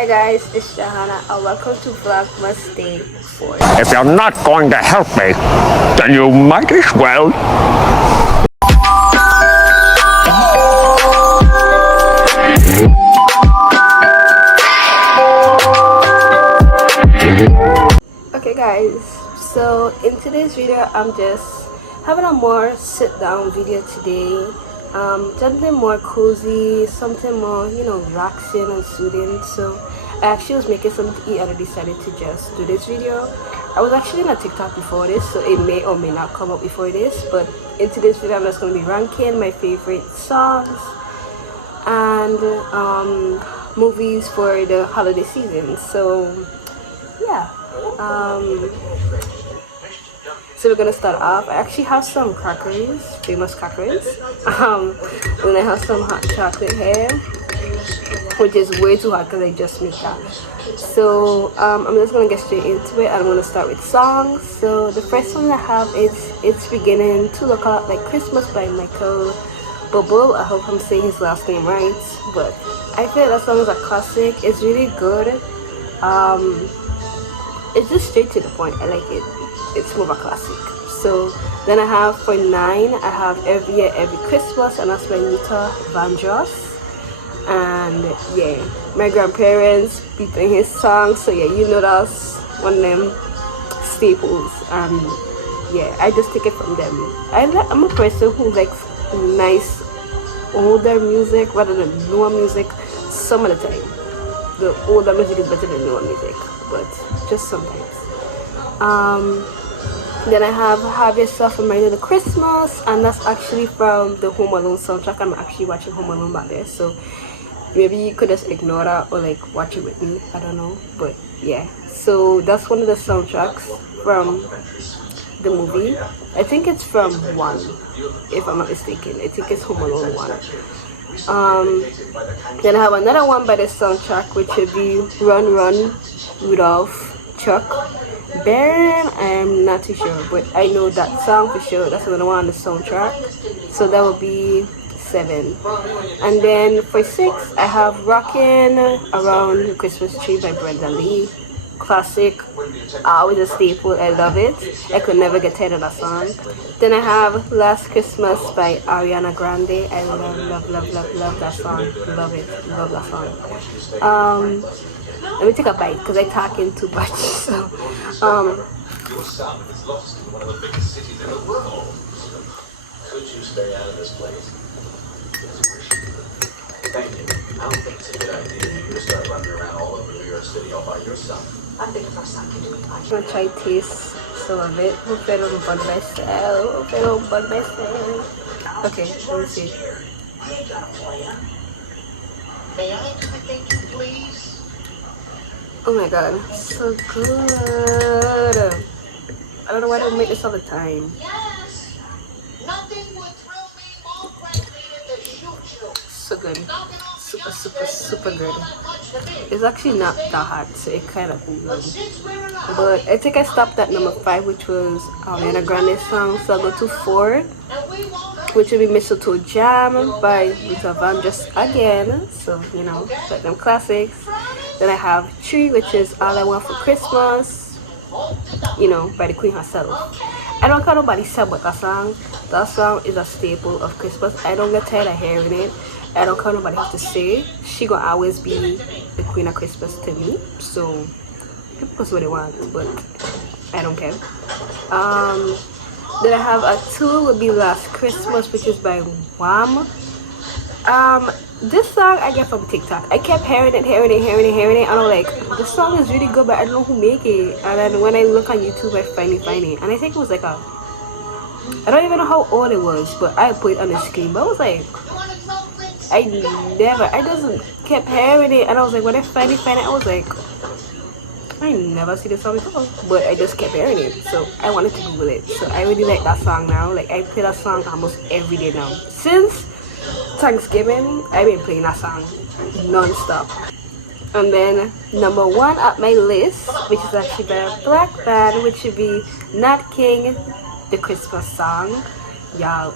Hey guys, it's Johanna and welcome to Vlogmas Day 4. If you're not going to help me, then you might as well. Okay guys, so in today's video I'm just having a more sit down video today. Something more cozy, something more, relaxing and soothing. So I actually was making something to eat and I decided to just do this video. I was actually on a TikTok before this, so it may or may not come up before this, but in today's video I'm just going to be ranking my favorite songs and movies for the holiday season. So yeah, so we're gonna start off. I actually have some crackers, famous crackers. And I have some hot chocolate here, which is way too hot because I just made that. So I'm just gonna get straight into it. I'm gonna start with songs. So the first one I have is "It's Beginning to Look Out Like Christmas" by Michael Bublé. I hope I'm saying his last name right, but I feel that song is a classic. It's really good. It's just straight to the point. I like it. It's more of a classic. So then I have for 9, I have "Every Year Every Christmas," and that's by Nita Vandross. And yeah, my grandparents be playing his song, so yeah, that's one of them staples. And yeah, I just take it from them. I'm a person who likes nice older music rather than newer music. Some of the time the older music is better than newer music, but just sometimes. Then I have Yourself a Merry Little Christmas, and that's actually from the Home Alone soundtrack. I'm actually watching Home Alone back there, so maybe you could just ignore that or like watch it with me, I don't know. But yeah, so that's one of the soundtracks from the movie. I think it's from 1, if I'm not mistaken. I think it's Home Alone 1. Then I have another one by the soundtrack, which would be Run Run Rudolph Chuck Baron. I'm not too sure, but I know that song for sure. That's another one on the soundtrack, so that would be 7. And then for 6 I have Rockin' Around the Christmas Tree by Brenda Lee. Classic, always a staple. I love it. I could never get tired of that song. Then I have Last Christmas by Ariana Grande. I love that song. Love it. Love that song. Let me take a bite because I talk in too much. So, Your son is lost in one of the biggest cities in the world. Could you stay out of this place? Thank you. I don't think it's a good idea for you to start running around all over New York City all by yourself. I think if our son can do it, I'm gonna try to taste some of it. Hope I don't burn myself. Okay, let me see. May I do the thank you, please? Oh my god, so good. I don't know why I don't make this all the time. Yes. Nothing would thrill me more greatly than to shoot you. So good. Super good. It's actually not that hot, so it kind of cools down. But I think I stopped at number 5, which was Ariana Grande's song. So I'll go to 4, which will be Mistletoe Jam by Luther Vandross again. So, like them classics. Then I have 3, which is All I Want for Christmas, by the Queen herself. I don't care nobody said about that song. That song is a staple of Christmas. I don't get tired of hearing it. I don't care nobody have to say. She gonna always be the Queen of Christmas to me. So people post what they want, but I don't care. Then I have a 2 would be Last Christmas, which is by Wham. This song I get from TikTok. I kept hearing it, and I'm like, this song is really good, but I don't know who make it. And then when I look on YouTube, I finally find it, and I think it was like I don't even know how old it was, but I put it on the screen. But I was like, I just kept hearing it, and I was like, when I finally find it, I was like, I never see this song before, but I just kept hearing it, so I wanted to Google it. So I really like that song now. Like I play that song almost every day now. Since Thanksgiving, I've been playing that song non-stop. And then number 1 at my list, which is actually by a black band, which should be Nat King, the Christmas song. Y'all,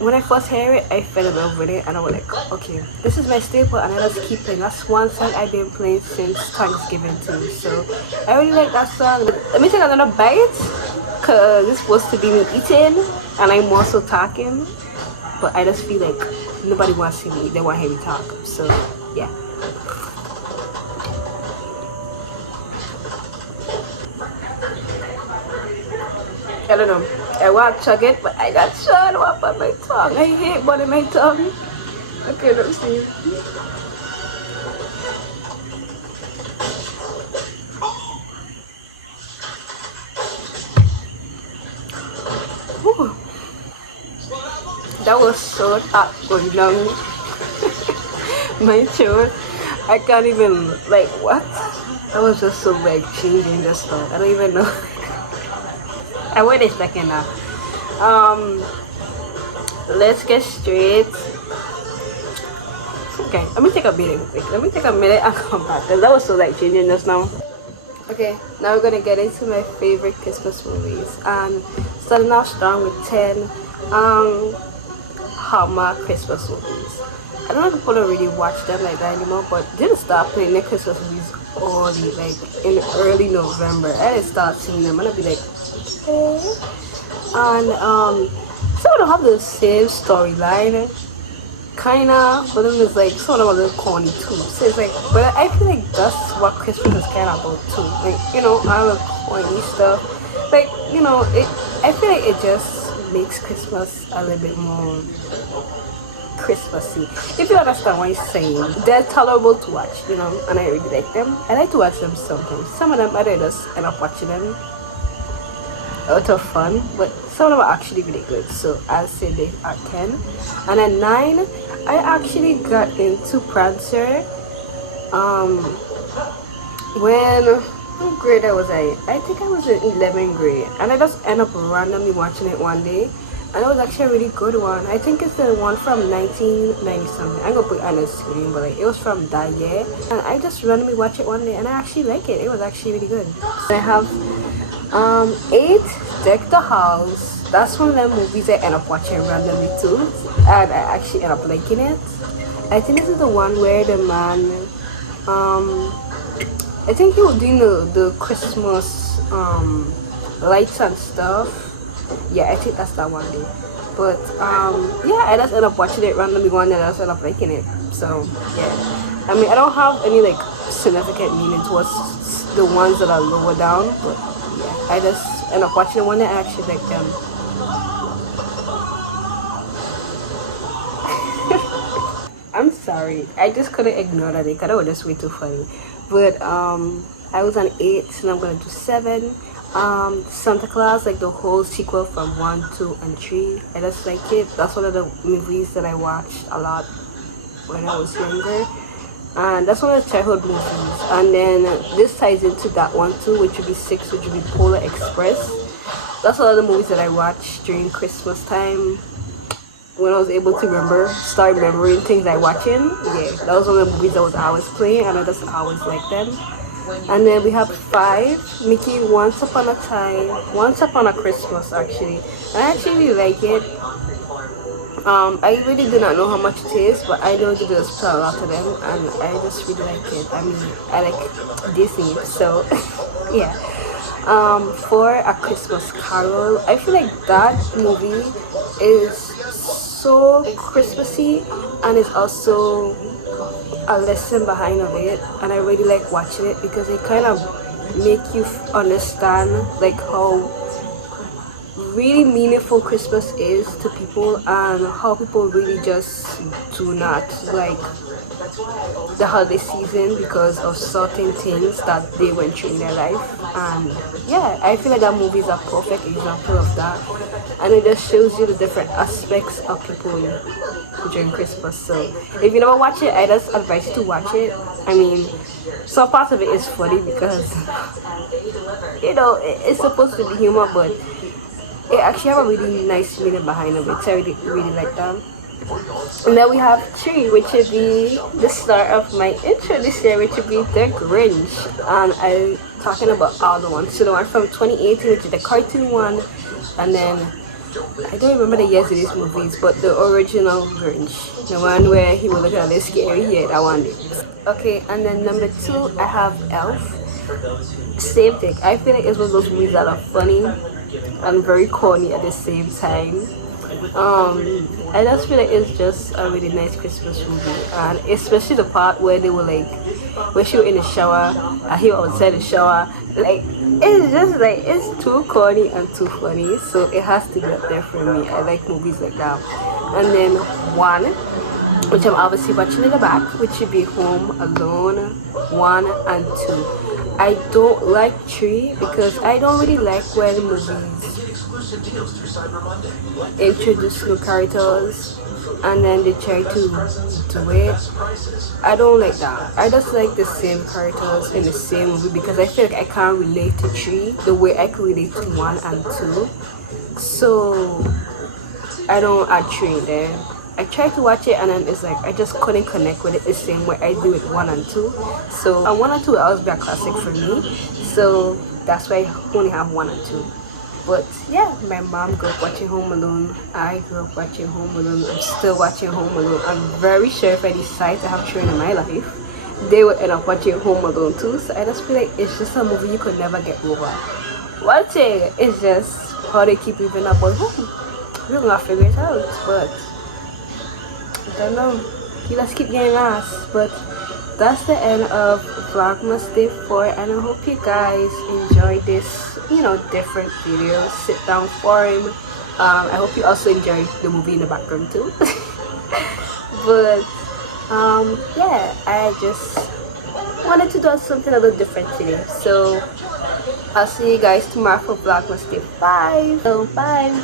when I first hear it, I fell in love with it, and I was like, okay, this is my staple, and I just keep playing. That's one song I've been playing since Thanksgiving too. So I really like that song. Let me take another bite, cause it's supposed to be me eating, and I'm also talking, but I just feel like nobody wants to see me. They want to hear me talk. So yeah. I don't know. I want to chug it, but I got shut up on my tongue. I hate burning my tongue. Okay, let me see. Whew. That was so hot going down my throat. I can't even, like, what? That was just so, like, changing just now. I don't even know. I wasn't expecting that. Let's get straight. Okay, let me take a minute quick. Let me take a minute and come back, because that was so like changing just now. Okay, now we're gonna get into my favorite Christmas movies, and starting off strong with 10 Hallmark Christmas movies. I don't know if people don't really watch them like that anymore, but they didn't start playing their Christmas movies early, like in early November. I didn't start seeing them, and I'd be like, okay. And some of them have the same storyline, kinda, but then it's like some of them are a little corny too. So it's like, but I feel like that's what Christmas is kind of about too. Like, you know, all the corny stuff. Like, you know, I feel like it just makes Christmas a little bit more Christmassy. If you understand what I'm saying, they're tolerable to watch, you know, and I really like them. I like to watch them sometimes. Some of them I just end up watching them out of fun, but some of them are actually really good, so I'll say they are 10. And then 9, I actually got into Prancer when, what grade was I think I was in 11th grade, and I just ended up randomly watching it one day, and it was actually a really good one. I think it's the one from 1990 something. I'm gonna put it on the screen, but like, it was from that year, and I just randomly watched it one day, and I actually like it. It was actually really good. I have 8, Deck the House. That's one of them movies I end up watching randomly too, and I actually end up liking it. I think this is the one where the man, I think he was doing the Christmas lights and stuff. Yeah, I think that's that one day. But yeah, I just end up watching it randomly one day, and I just end up liking it. So yeah, I mean, I don't have any like significant meaning towards the ones that are lower down, but yeah, I just end up watching one that I actually like them. I'm sorry, I just couldn't ignore that because that was just way too funny. But I was on 8, and I'm gonna do 7. Santa Claus, like the whole sequel from 1, 2, and 3. I just like it. That's one of the movies that I watched a lot when I was younger. And that's one of the childhood movies. And then this ties into that one too, which would be 6, which would be Polar Express. That's one of the movies that I watched during Christmas time when I was able to start remembering things I watching. Yeah, that was one of the movies that was always playing, and I just always liked them. And then we have 5, Mickey Once Upon a Christmas actually. And I actually really like it. I really do not know how much it is, but I know they just play a lot of them, and I just really like it. I mean, I like Disney, so yeah. For A Christmas Carol, I feel like that movie is so Christmassy, and it's also a lesson behind of it, and I really like watching it because it kind of make you understand like how really meaningful Christmas is to people, and how people really just do not like the holiday season because of certain things that they went through in their life. And yeah, I feel like that movie is a perfect example of that, and it just shows you the different aspects of people during Christmas. So if you never watch it, I just advise you to watch it. I mean, some parts of it is funny because you know it's supposed to be humor, but it actually have a really nice meaning behind it. So I really like that. And then we have 3, which would be the start of my intro this year, which would be The Grinch. And I'm talking about all the ones. So the one from 2018, which is the cartoon one, and then I don't remember the years of these movies, but the original Grinch, the one where he was looking a little scary, yeah, that one. Okay, and then number 2, I have Elf. Same thing. I feel like it's one of those movies that are funny and very corny at the same time. I just feel like it's just a really nice Christmas movie, and especially the part where they were like, when she was in the shower, and he was outside the shower, like it's just like it's too corny and too funny, so it has to be up there for me. I like movies like that. And then 1, which I'm obviously watching in the back, which should be Home Alone 1 and 2. I don't like 3 because I don't really like when movies introduce new characters and then they try to do it. I don't like that. I just like the same characters in the same movie because I feel like I can't relate to 3 the way I could relate to 1 and 2. So I don't add 3 in there. I tried to watch it and then it's like I just couldn't connect with it the same way I do with 1 and 2. So 1 and 2 will always be a classic for me. So that's why I only have 1 and 2. But yeah, my mom grew up watching Home Alone. I grew up watching Home Alone. I'm still watching Home Alone. I'm very sure if I decide to have children in my life, they will end up watching Home Alone too. So I just feel like it's just a movie you could never get over. One thing is just how they keep even up on home. We're gonna figure it out, but I don't know. You just keep getting lost. But that's the end of Vlogmas Day 4, and I hope you guys enjoyed this, different video, sit down forum. I hope you also enjoyed the movie in the background too. But yeah, I just wanted to do something a little different today. So I'll see you guys tomorrow for Vlogmas Day 5. So bye.